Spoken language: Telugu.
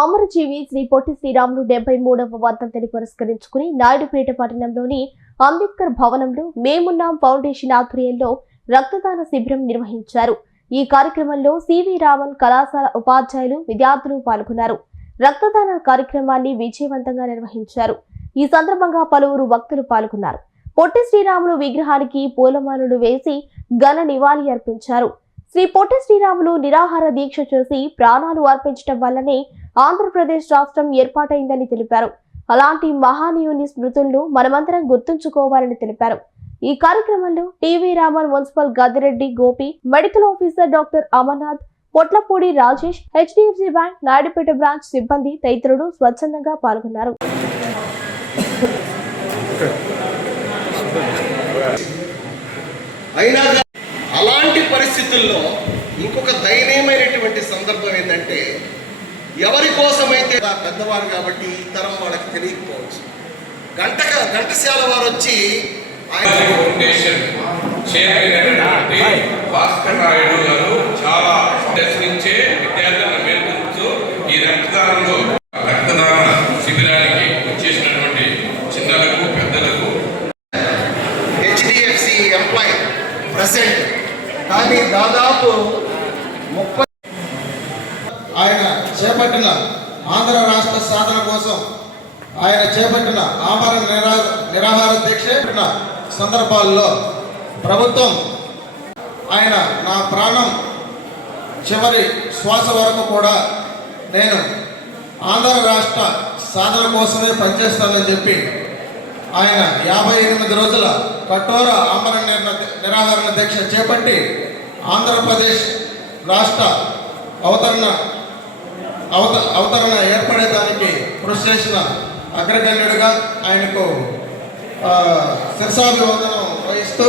అమరజీవి శ్రీ పొట్టి శ్రీరాములు 73వ వర్ధంతిని పురస్కరించుకుని నాయుడుపేట పట్టణంలోని అంబేద్కర్ భవనంలో మేమున్నాం ఫౌండేషన్ ఆధ్వర్యంలో రక్తదాన శిబిరం నిర్వహించారు. ఈ కార్యక్రమంలో సివి రామన్ కళాశాల ఉపాధ్యాయులు, విద్యార్థులు పాల్గొన్నారు. రక్తదాన కార్యక్రమాన్ని విజయవంతంగా నిర్వహించారు. ఈ సందర్భంగా పలువురు వక్తలు పాల్గొన్నారు. పొట్టి శ్రీరాములు విగ్రహానికి పూలమాలలు వేసి ఘన నివాళి అర్పించారు. శ్రీ పొట్టి శ్రీరాములు నిరాహార దీక్ష చేసి ప్రాణాలు అర్పించడం వల్లనే ఆంధ్రప్రదేశ్ రాష్ట్రం ఏర్పాటైందని తెలిపారు. అలాంటి మహానీయుని స్మృతులను మనమందరం గుర్తుంచుకోవాలని తెలిపారు. ఈ కార్యక్రమంలో T V Raman, municipal Gadireddy Gopi, medical officer doctor Amarnath, Potlapudi Rajesh, HDFC bank Naidupeta branch సిబ్బంది తదితరులు స్వచ్ఛందంగా పాల్గొన్నారు. అలాంటి పరిస్థితుల్లో ఇంకొక దయనీయమైనటువంటి సందర్భం ఏంటంటే, ఎవరి కోసమైతే పెద్దవారు కాబట్టి ఈ తరం వాళ్ళకి తెలియకపోవచ్చు. ఘంటసాల వారు వచ్చి భాస్కర్ రాయుడు గారు చాలా దర్శించే విద్యార్థులను మేల్కొంటూ ఈ రక్తదాన శిబిరానికి వచ్చేసినటువంటి చిన్నలకు, పెద్దలకు, హెచ్డిఎఫ్సి ఎంప్లాయ్ ప్రెసెంట్ కానీ దాదాపు 30 ఆయన చేపట్టిన ఆంధ్ర రాష్ట్ర సాధన కోసం ఆయన చేపట్టిన ఆమరణ నిరాహార దీక్ష సందర్భాల్లో ప్రభుత్వం ఆయన నా ప్రాణం చివరి శ్వాస వరకు కూడా నేను ఆంధ్ర రాష్ట్ర సాధన కోసమే పనిచేస్తానని చెప్పి ఆయన 58 రోజుల కఠోర ఆమరణ నిరాహార దీక్ష చేపట్టి ఆంధ్రప్రదేశ్ రాష్ట్ర అవతరణ ఏర్పడేదానికి కృషి చేసిన అగ్రగణ్యుడిగా ఆయనకు శిరసాభివందనం వహిస్తూ